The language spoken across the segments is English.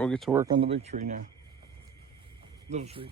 we'll get to work on the big tree now. Little tree.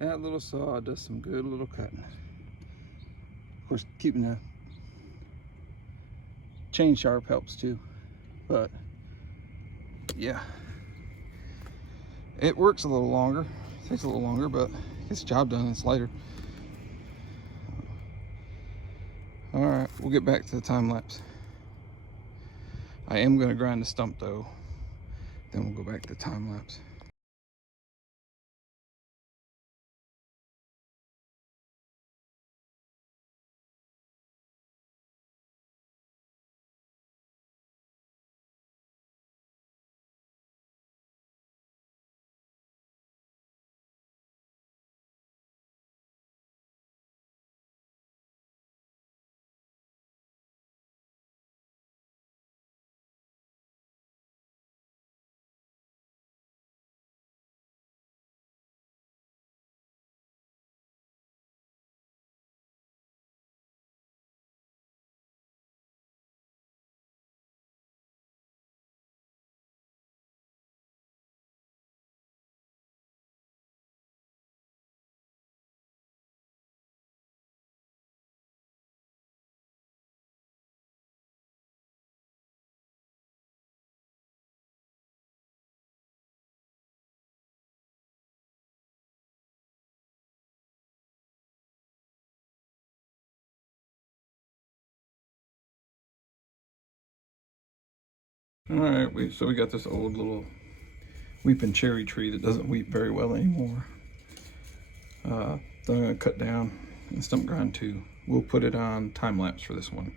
That little saw does some good little cutting. Of course, keeping the chain sharp helps too. But yeah, it works a little longer. It takes a little longer, but gets the job done. It's lighter. All right, we'll get back to the time lapse. I am going to grind the stump though. Then we'll go back to time lapse. All right, so we got this old little weeping cherry tree that doesn't weep very well anymore. That I'm gonna cut down and stump grind too. We'll put it on time lapse for this one.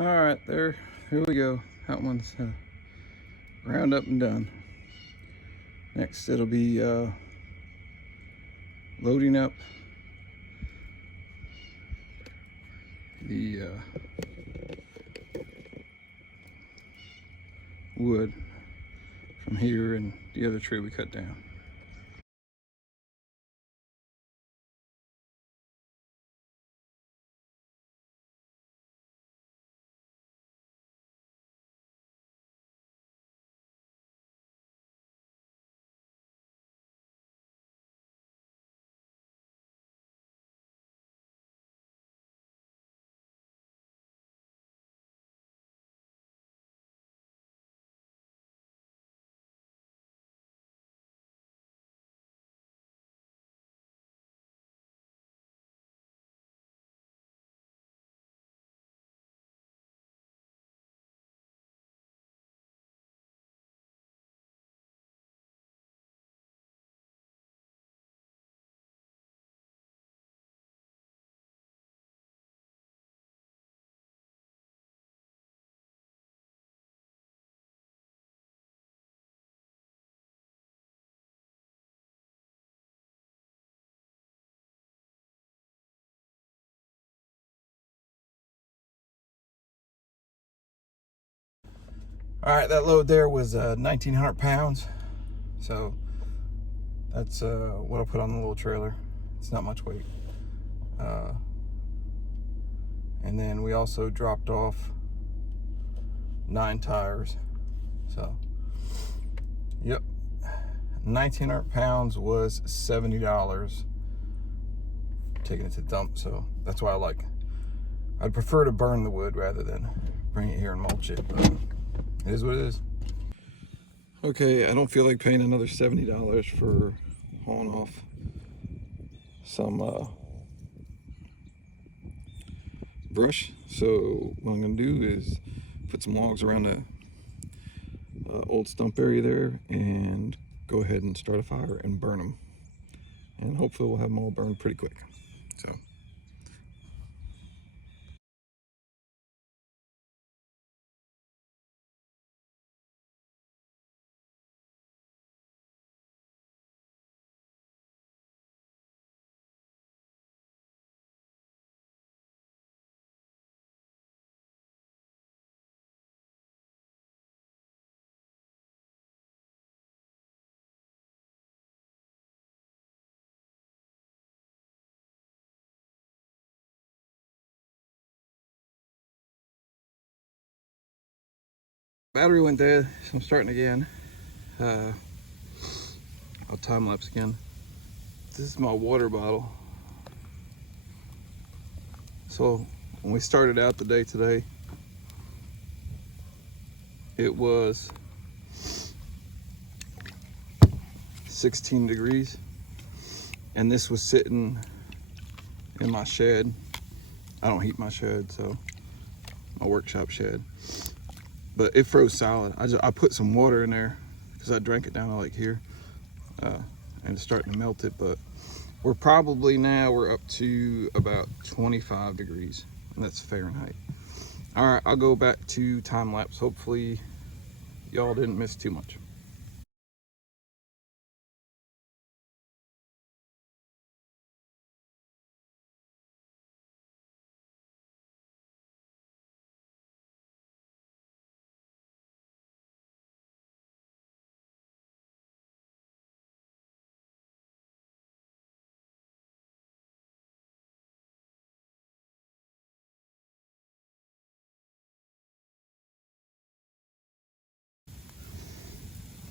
All right, here we go. That one's round up and done. Next, it'll be loading up the wood from here and the other tree we cut down. All right, that load there was 1,900 pounds. So that's what I put on the little trailer. It's not much weight. And then we also dropped off 9 tires. So, yep, 1,900 pounds was $70 taking it to the dump. So that's why I'd prefer to burn the wood rather than bring it here and mulch it, but it is what it is. Okay, I don't feel like paying another $70 for hauling off some brush. So what I'm gonna do is put some logs around the old stump area there and go ahead and start a fire and burn them. And hopefully we'll have them all burned pretty quick. So. Battery went dead, so I'm starting again. I'll time lapse again. This is my water bottle. So when we started out the day today, it was 16 degrees, and this was sitting in my shed. I don't heat my shed, so my workshop shed. But it froze solid. I put some water in there because I drank it down to like here, and it's starting to melt it. But we're up to about 25 degrees, and that's Fahrenheit. All right, I'll go back to time lapse. Hopefully y'all didn't miss too much.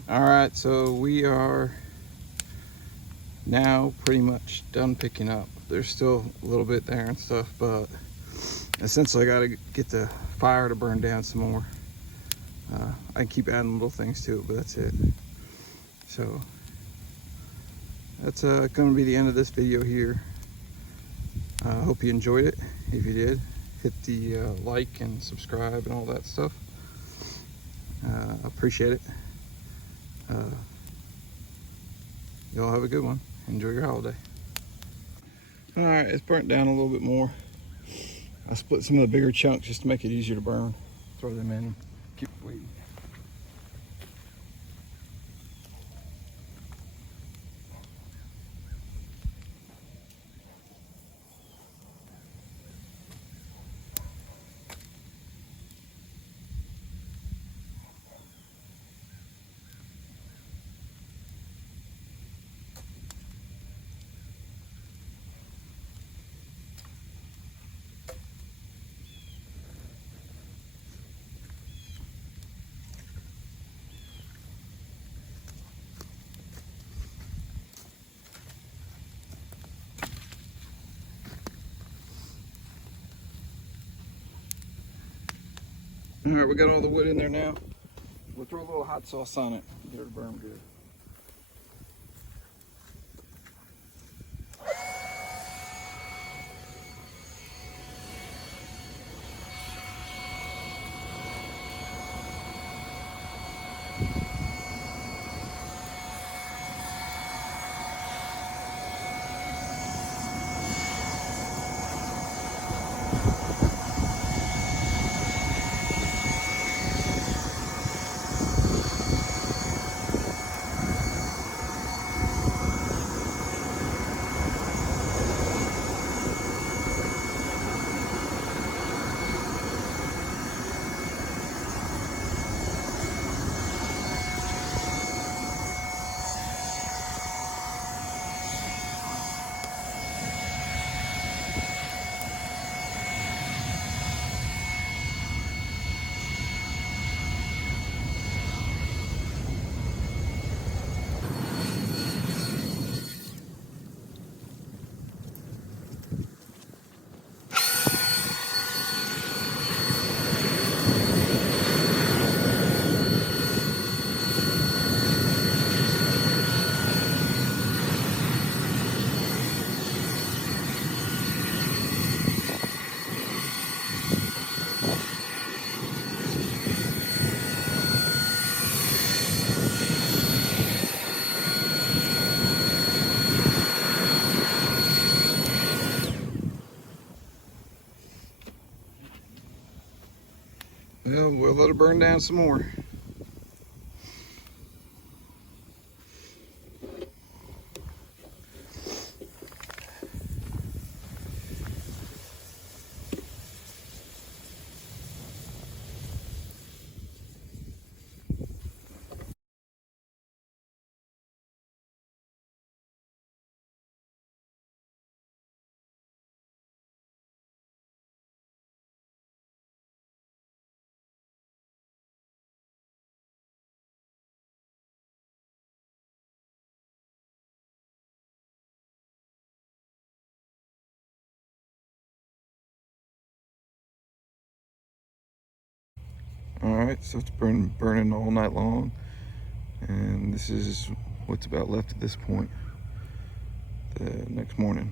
All right, so we are now pretty much done picking up. There's still a little bit there and stuff, but essentially I gotta get the fire to burn down some more. I can keep adding little things to it, but that's it. So that's gonna be the end of this video here. I hope you enjoyed it. If you did, hit the like and subscribe and all that stuff. I appreciate it. Y'all have a good one. Enjoy your holiday. All right, it's burnt down a little bit more. I split some of the bigger chunks just to make it easier to burn. Throw them in, keep it waiting. All right, we got all the wood in there now. We'll throw a little hot sauce on it, get it to burn good. Well, we'll let it burn down some more. Alright, so it's burning all night long, and this is what's about left at this point the next morning.